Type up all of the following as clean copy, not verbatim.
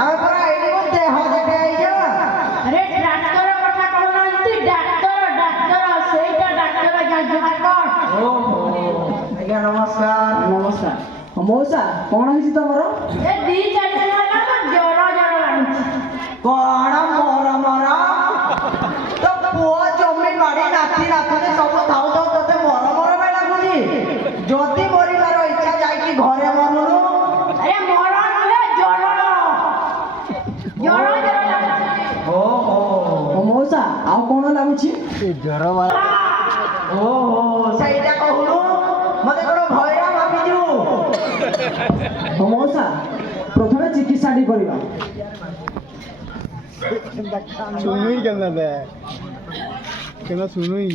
ଆମେ ପରା ଏଇଠି ମୋ ଦେହ ଦେଖେ ଆଇଛ। अरे डाक्टर कथा कहनांती डाक्टर ସେଇଟା डाक्टर ଯାହା କଣ। ओहो आज्ञा नमस्कार। नमस्कार मौसा कौन है तुमर ए दी चार दिन होला तो जर लाଗୁଛି। कौन मोर मोर तो पुआ जमी बाड़ी नाती नातुनी सब थाउ थाउ तते मोर मोर में लागुनी जदी मरिबार इच्छा जाई कि घरे मरुनु। अरे मोर नुहे जर लाଗୁଛି। ओहो मौसा आउ कौन लगुच ओहो ସେଇଟା कहलु मते कोन भयरा भाबिजु। मौसा प्रथमे चिकित्सा टी करबा सुनुई केना दे केना सुनुई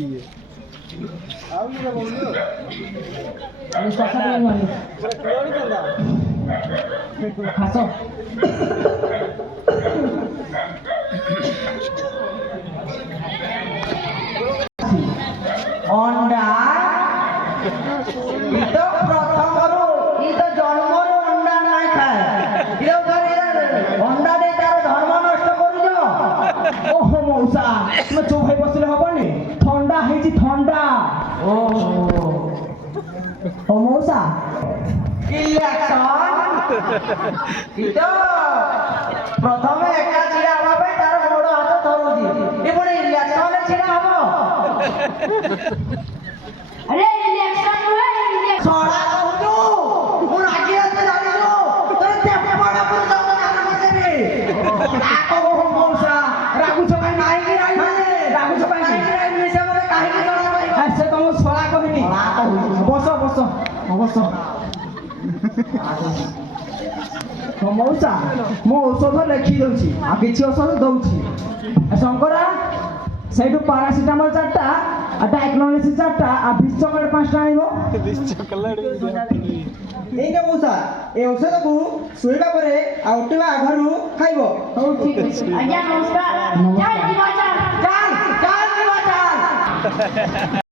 आउ नि बोलु खास अंडा इ तो प्रथमरु इ तो जन्मरु अंडा नाही खाए इरो करे अंडा दे तार धर्म नष्ट करूजो। ओहो मौसा तुम चुप होई बसले हबनी ठंडा हेची ठंडा ओहो ओ मौसा इलेक्शन इ तो प्रथमे एका छिड़ा हवा पे तार गोड़ हाथ धरुजी ए पुणी इलेक्शन छिड़ा हबो। अरे इलेक्शन नुहे इलेक्शन छोड़ा कहूछु मु राजी আছে জানিছো তোর তেপে বড় পুর যাও জানা মতে ओ मौसा रागुछ काई नाही कि राई रागुछ काई নাই নাই মিছে মতে কাহিনী জଣା পাইব। से तुम छोड़ा कहनी बस बस बस मौसा मो औषध लिखि दउछि आ किछि औषध दउछि शंकरा सेठू पारासिटामल 4टा आ डाइक्लोनेसिस 4टा आ विष चॉकलेट 5टा आइबो एइका मौसा ए औषध को सुइबा परे आ उठिबा आघरु खाइबो। हो ठीक है आज्ञा नमस्कार। चल जीवा चल चाल चाल जीवा चाल।